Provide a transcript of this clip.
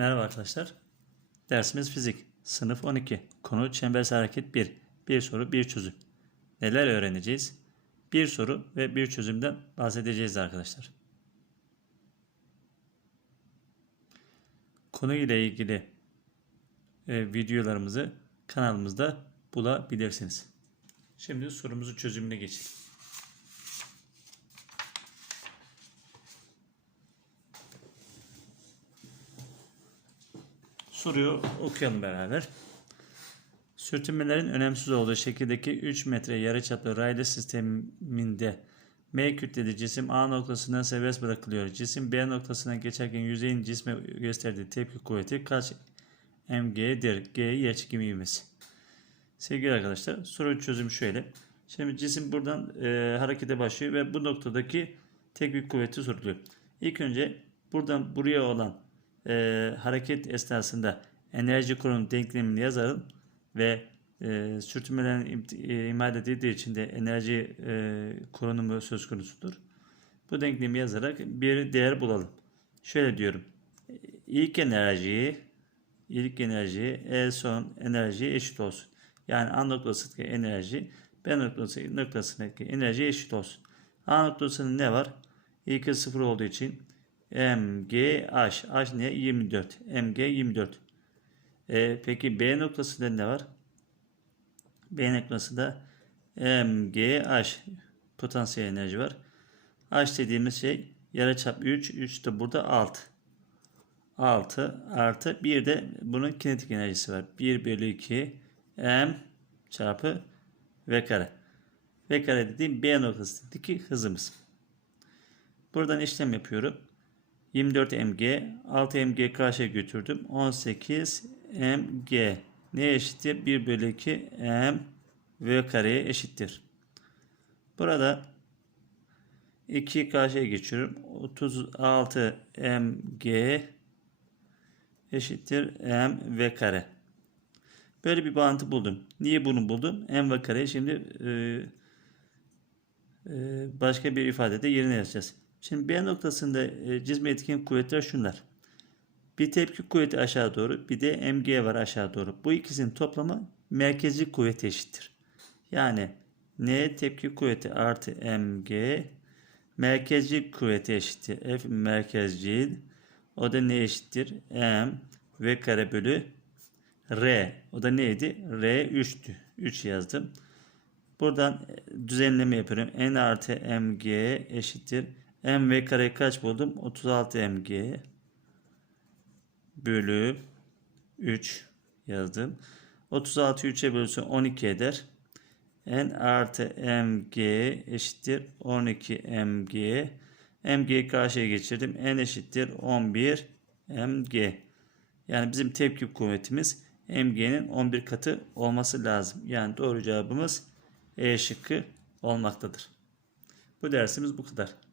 Merhaba arkadaşlar. Dersimiz fizik. Sınıf 12. Konu çembersel hareket 1. Bir soru, bir çözüm. Neler öğreneceğiz? Bir soru ve bir çözümden bahsedeceğiz arkadaşlar. Konu ile ilgili e, videolarımızı kanalımızda bulabilirsiniz. Şimdi sorumuzu çözümüne geçelim. Soruyu okuyalım beraber. Sürtünmelerin önemsiz olduğu şekildeki 3 metre yarıçaplı raylı sisteminde M kütleli cisim A noktasından serbest bırakılıyor. Cisim B noktasına geçerken yüzeyin cisme gösterdiği tepki kuvveti kaç mg'dir? G yer çekimi ivmesi. Sevgili arkadaşlar soru çözüm şöyle. Şimdi cisim buradan e, harekete başlıyor ve bu noktadaki tepki kuvveti soruluyor. İlk önce buradan buraya olan e, hareket esnasında enerji kurunun denklemini yazalım ve e, sürtünmelerin e, imal edildiği için de enerji e, korunumu söz konusudur. Bu denklemi yazarak bir değer bulalım. Şöyle diyorum. İlk enerjiyi ilk enerji E son enerjiye eşit olsun. Yani A noktasındaki enerji B noktası, noktasındaki enerji eşit olsun. A noktasının ne var? İlk sıfır olduğu için MGH. H ne? 24. MG 24. E, peki B noktasında ne var? B noktasında MGH potansiyel enerji var. H dediğimiz şey yarıçap 3. 3 de burada 6. 6 artı bir de bunun kinetik enerjisi var. 1 bölü 2 M çarpı V kare. V kare dediğim B noktasındaki hızımız. Buradan işlem yapıyorum. 24 mg, 6 mg karşıya götürdüm. 18 mg neye eşittir? 1 bölü 2 m v kareye eşittir. Burada 2 karşıya geçiyorum. 36 mg eşittir m v kare. Böyle bir bağıntı buldum. Niye bunu buldum? m v kare şimdi e, e, başka bir ifadede yerine yazacağız. Şimdi B noktasında e, cisme etkin kuvvetler şunlar. Bir tepki kuvveti aşağı doğru bir de mg var aşağı doğru. Bu ikisinin toplamı merkezi kuvveti eşittir. Yani N tepki kuvveti artı mg merkezci kuvveti eşittir. F merkezcil o da ne eşittir? M v kare bölü R. O da neydi? R 3'tü. 3 yazdım. Buradan düzenleme yapıyorum. N artı mg eşittir. M v kare kaç buldum? 36 mg bölü 3 yazdım. 36 3'e bölünsün 12 eder. N artı mg eşittir 12 mg. mg'yi karşıya geçirdim. N eşittir 11 mg. Yani bizim tepki kuvvetimiz mg'nin 11 katı olması lazım. Yani doğru cevabımız E şıkkı olmaktadır. Bu dersimiz bu kadar.